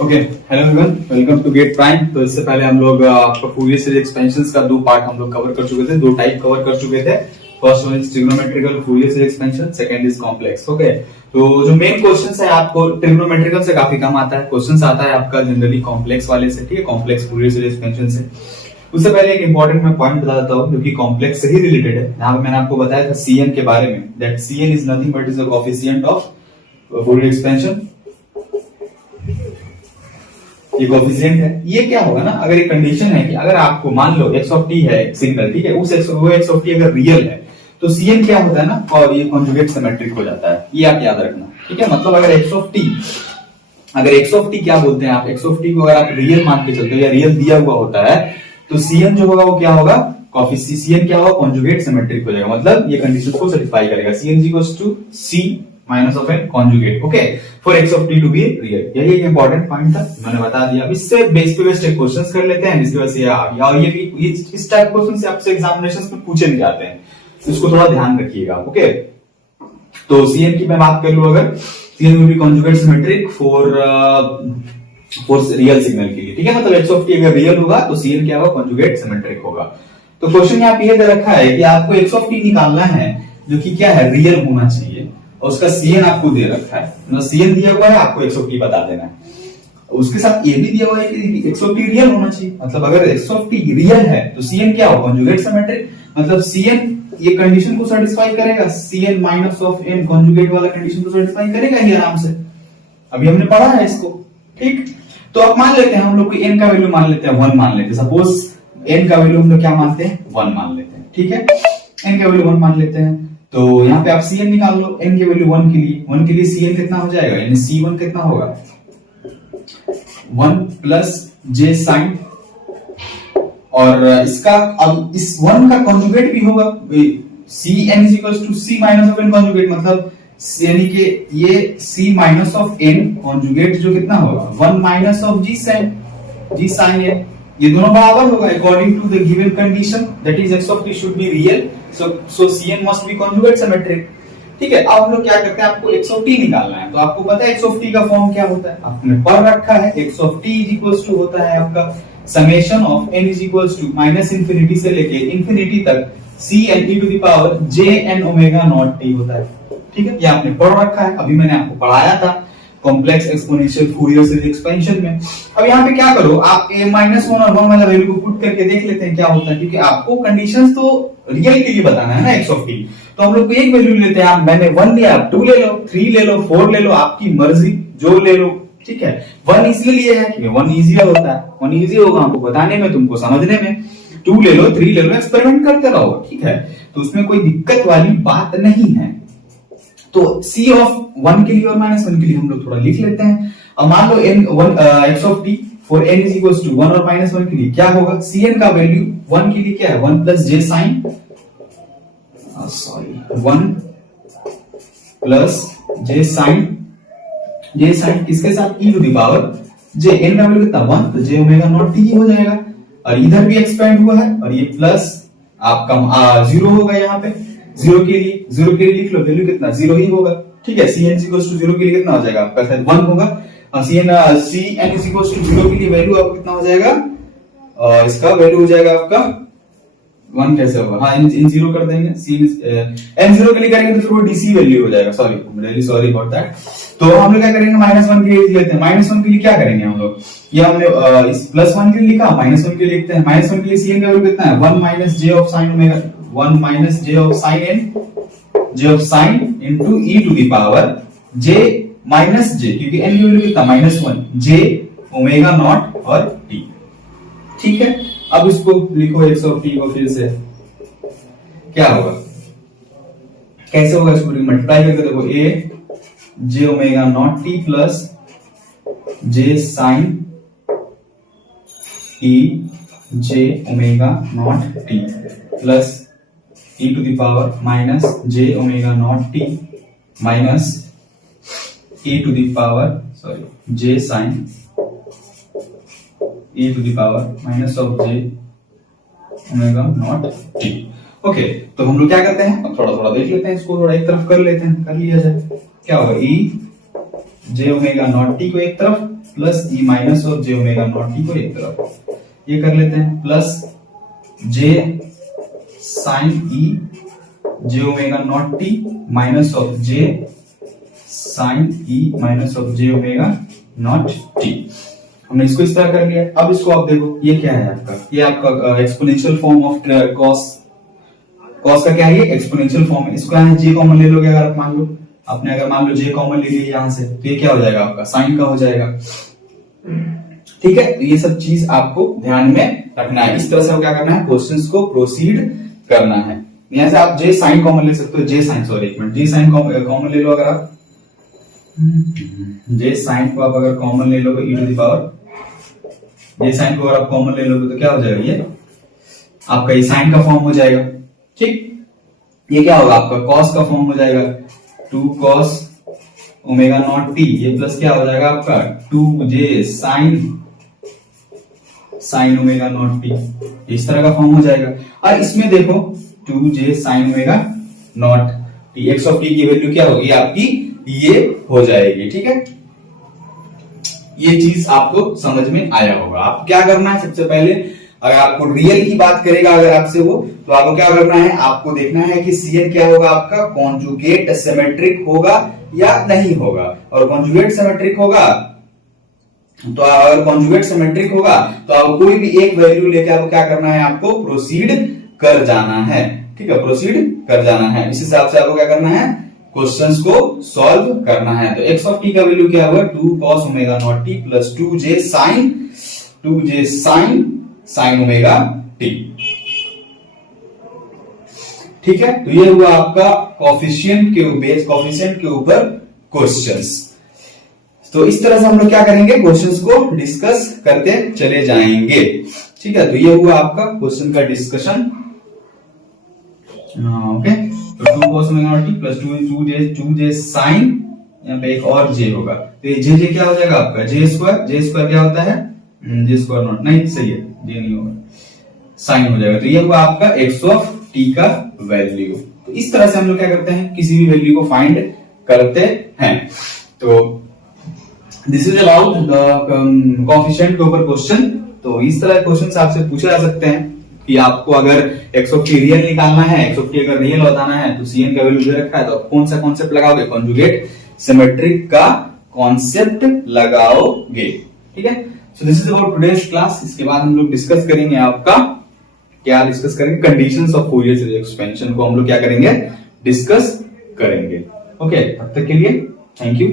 Okay, hello everyone, welcome to gate prime. तो इससे पहले हम लोग आपका फूरियर सीरीज एक्सपेंशंस का दो पार्ट हम लोग कवर कर चुके थे, दो टाइप कवर कर चुके थे। First one is trigonometrical Fourier series expansion, second is complex. Okay, तो जो मेन क्वेश्चंस है आपको ट्रिग्नोमेट्रिकल से काफी कम आता है, क्वेश्चंस आता है आपका जनरली कॉम्प्लेक्स वाले से, ठीक है, कॉम्प्लेक्स फूरियर सीरीज एक्सपेंशन से। उससे पहले एक इंपॉर्टेंट मैं पॉइंट बता देता हूँ जो कि कॉम्प्लेक्स से ही रिलेटेड है। यहाँ पे मैंने आपको बताया था सीएन के बारे में, that CN is nothing but is the coefficient of Fourier expansion. ये कोएफिशिएंट है। ये क्या होगा ना, अगर एक कंडीशन है कि अगर आपको मान लो x ऑफ t है सिग्नल, ठीक है, उस x ऑफ t अगर रियल है तो cn क्या होता है ना, और ये कॉन्जुगेट सिमेट्रिक हो जाता है। ये आप याद रखना, ठीक है। मतलब अगर x ऑफ t क्या बोलते हैं आप, x ऑफ t को अगर आप रियल मान के चलते हो या रियल दिया हुआ होता है तो cn जो होगा वो क्या होगा, कोएफिशिएंट क्या होगा, कॉन्जुगेट सिमेट्रिक हो जाएगा। मतलब ये कंडीशन को सेटिस्फाई करेगा। cn equals to c minus of n conjugate, okay, for x of t to be real. यही एक इंपॉर्टेंट पॉइंट था, मैंने बता दिया। अब इससे बेस पे बेस्ड क्वेश्चंस कर लेते हैं जिसकी वजह से आ गया। और ये इस टाइप क्वेश्चन से आपसे एग्जामिनेशंस में पूछे नहीं जाते हैं, तो इसको थोड़ा ध्यान रखिएगा, ओके। तो cn की मैं बात कर लूं, अगर cn will be conjugate symmetric for real signal के लिए, ठीक है। मतलब x ऑफ t अगर रियल होगा तो cn क्या होगा, कॉन्जुगेट सिमेट्रिक होगा। तो क्वेश्चन यहाँ पे दे रखा है कि आपको x ऑफ t निकालना है जो कि क्या है, रियल होना चाहिए, और उसका cn आपको दे रखा है। cn दिया हुआ है, आपको x ऑफ t बता देना है। उसके साथ ये भी दिया हुआ है कि x ऑफ t रियल होना चाहिए। मतलब अगर x ऑफ t रियल है तो cn क्या होगा, कॉन्जुगेट सिमेट्रिक। मतलब cn ये कंडीशन को सेटिस्फाई करेगा, cn minus of n conjugate वाला कंडीशन को सेटिस्फाई करेगा ही आराम से। अभी हमने पढ़ा है इसको, ठीक। तो अब मान लेते हैं हम लोग n का वैल्यू मान लेते हैं 1 मान लेते हैं। सपोज n का वैल्यू हम लोग क्या मानते हैं, 1 मान लेते हैं, ठीक है। n का वैल्यू 1 मान लेते हैं, तो यहाँ पे आप cn निकाल लो। n के वैल्यू 1 के लिए cn कितना हो जाएगा, यानी c1 कितना होगा, 1 प्लस j साइन, और इसका अब इस 1 का कॉन्जुगेट भी होगा, cn is equals to c minus of n conjugate. मतलब यानी कि ये c minus of n conjugate जो कितना होगा, 1 minus of g sine n, ये दोनों बराबर होगा according to the given condition, that is x of t should be real, so cn must be conjugate symmetric, ठीक है। अब हम लोग क्या करते हैं, आपको x ऑफ t निकालना है। तो आपको पता है x ऑफ t का फॉर्म क्या होता है, आपने पढ़ रखा है। x of t is equals to होता है आपका summation of n is equals to minus infinity से लेके इंफिनिटी तक cn e to the power jn omega naught t होता है, ठीक है। ये आपने पढ़ रखा है, अभी मैंने आपको पढ़ाया था complex exponential Fourier series expansion में। अब यहाँ पे क्या करो, आप a -1 और 1 वाला वैल्यू को पुट करके देख लेते हैं क्या होता है, क्योंकि आपको कंडीशंस तो रियल के लिए बताना है ना x ऑफ t। तो हम लोग को एक वैल्यू लेते हैं, आप मैंने 1 लिया, आप 2 ले लो, 3 ले लो, 4 ले लो, आपकी मर्जी जो ले लो, ठीक है। 1 इसलिए लिया है क्योंकि 1 इजी होता है, 1 इजी होगा हमको बताने में, तुमको समझने में। 2 ले लो, 3 ले लो, एक्सपेरिमेंट करते रहो, ठीक है। तो उसमें कोई दिक्कत वाली बात नहीं है। तो c ऑफ 1 के लिए और -1 के लिए हम लोग थोड़ा लिख लेते हैं। अब मान लो x of t for n is equals to 1 और -1 के लिए क्या होगा, cn का वैल्यू 1 के लिए क्या है, 1 plus j sine, sorry 1 plus j sine किसके साथ, e to the power j। n का वैल्यू कितना, 1, तो j ओमेगा नॉट t हो जाएगा। और इधर भी एक्सपेंड हुआ है, और ये प्लस आपका 0 होगा यहाँ पे। 0 के लिए लिख लो, वैल्यू कितना 0 ही होगा, ठीक है। cn इक्वल्स टू 0 के लिए कितना हो जाएगा आपका, शायद 1 होगा। cn इज इक्वल्स टू 0 के लिए वैल्यू आपको कितना हो जाएगा, और इसका वैल्यू हो जाएगा आपका 1 कैसे होगा, हाँ इन 0 कर देंगे, n 0 के लिए करेंगे तो फिर वो dc वैल्यू हो जाएगा। Sorry, really sorry about that. तो हम लोग क्या करेंगे, -1 के लिए लेते हैं। -1 के लिए क्या करेंगे हम लोग, ये हमने इस +1 के लिए लिखा, -1 के लिए लिखते हैं। -1 के लिए cn का वैल्यू कितना है, 1 minus j of sine omega, 1 minus j of sine into e to the power j minus j, क्योंकि n की वैल्यू कितना -1, j ओमेगा नॉट और t, ठीक है। अब इसको लिखो x ऑफ t को, फिर से क्या होगा, कैसे होगा, इसको मल्टीप्लाई करके देखो, a j omega naught t plus j sine e j omega naught t plus e to the power minus j omega naught t minus e to the power j sine e to the power minus of j omega naught t। Okay, तो हम लोग क्या करते हैं, अब थोड़ा थोड़ा देख लेते हैं इसको, थोड़ा एक तरफ कर लेते हैं, कर लिया जाए। क्या होगा, e j omega naught t को एक तरफ plus e minus of j omega naught t को एक तरफ ये कर लेते हैं, plus j sine e j omega naught t minus of j sine e minus of j omega naught t. हमने इसको इस तरह कर लिया। अब इसको आप देखो, ये क्या है आपका, ये आपका exponential form of cos. Cos का क्या है, ये एक्सपोनेंशियल फॉर्म है। इसको यहाँ जे कॉमन ले लोगे, अगर आप मान लो आपने अगर मान लो जे कॉमन ले लिया यहां से, तो ये क्या हो जाएगा आपका साइन का हो जाएगा। ठीक है, तो ये सब चीज आपको ध्यान में रखना है। इस तरह से क्या करना है, क्वेश्चंस को प्रोसीड करना है। यहां से आप जे साइन कॉमन ले सकते हो, जे साइन, सॉरी एक मिनट, जे साइन कॉमन ले लो। अगर आप जे साइन को आप अगर कॉमन ले लोगे, e to the power j sine को अगर आप कॉमन ले लोगे तो क्या हो जाएगा, ये आपका ये साइन का फॉर्म हो जाएगा। ठीक, ये क्या होगा आपका कॉस का फॉर्म हो जाएगा, 2 cos ओमेगा नॉट टी, ये प्लस क्या हो जाएगा आपका 2j sine omega naught T, इस तरह का फॉर्म हो जाएगा। और इसमें देखो 2j sine omega naught T, x of T की वैल्यू क्या होगी आपकी, ये हो जाएगी। ठीक है, ये चीज आपको समझ में आया होगा। आप क्या करना है, सबसे पहले अगर आपको रियल की बात करेगा अगर आपसे वो, तो आपको क्या करना है, आपको देखना है कि Cn क्या होगा आपका, कॉन्जुगेट सिमेट्रिक होगा या नहीं होगा। और कॉन्जुगेट सिमेट्रिक होगा तो अगर कॉन्जुगेट सिमेट्रिक होगा तो आपको कोई भी एक वैल्यू लेके आपको क्या करना है, आपको प्रोसीड कर जाना है। ठीक है, प्रोसीड कर जाना है। इस हिसाब से आपको क्या करना है, क्वेश्चंस को सॉल्व करना है। तो एक्स ऑफ टी का वैल्यू क्या हुआ, 2 cos omega naught t plus 2j sine omega T. ठीक है, तो ये हुआ आपका कोफिशिएंट के ऊपर क्वेश्चंस। तो इस तरह से हम लोग क्या करेंगे, क्वेश्चंस को डिस्कस करते चले जाएंगे। ठीक है, तो ये हुआ आपका क्वेश्चन का डिस्कशन। ओके, तो 2 cos omega naught t plus 2j sine, यहाँ पे एक और j होगा, तो ये जे क्या हो जाएगा आपका जे स्क्वायर क्या होता है, जे स्क्वायर नॉट, नहीं सही है, जे नहीं होगा, साइन हो जाएगा। तो ये हुआ आपका एक्स ऑफ टी का वैल्यू। तो इस तरह से हम लोग क्या करते हैं, किसी भी वैल्यू को फाइंड करते हैं। तो this is about the coefficient के ऊपर क्वेश्चन। तो इस तरह क्वेश्चंस आपसे पूछे जा सकते हैं कि आपको अगर एक्स ऑफ टी रियल निकालना है, एक्स ऑफ टी अगर रियल बताना है, तो Cn का वैल्यू दे रखा है, तो आप कौन सा कॉन्सेप्ट लगाओगे, कॉन्जुगेट सिमेट्रिक का कॉन्सेप्ट लगाओगे। ठीक है, so this is about today's class. इसके बाद हम लोग डिस्कस करेंगे आपका क्या डिस्कस करेंगे, conditions of Fourier series expansion को हम लोग क्या करेंगे, डिस्कस करेंगे। ओके, तब तक के लिए थैंक यू।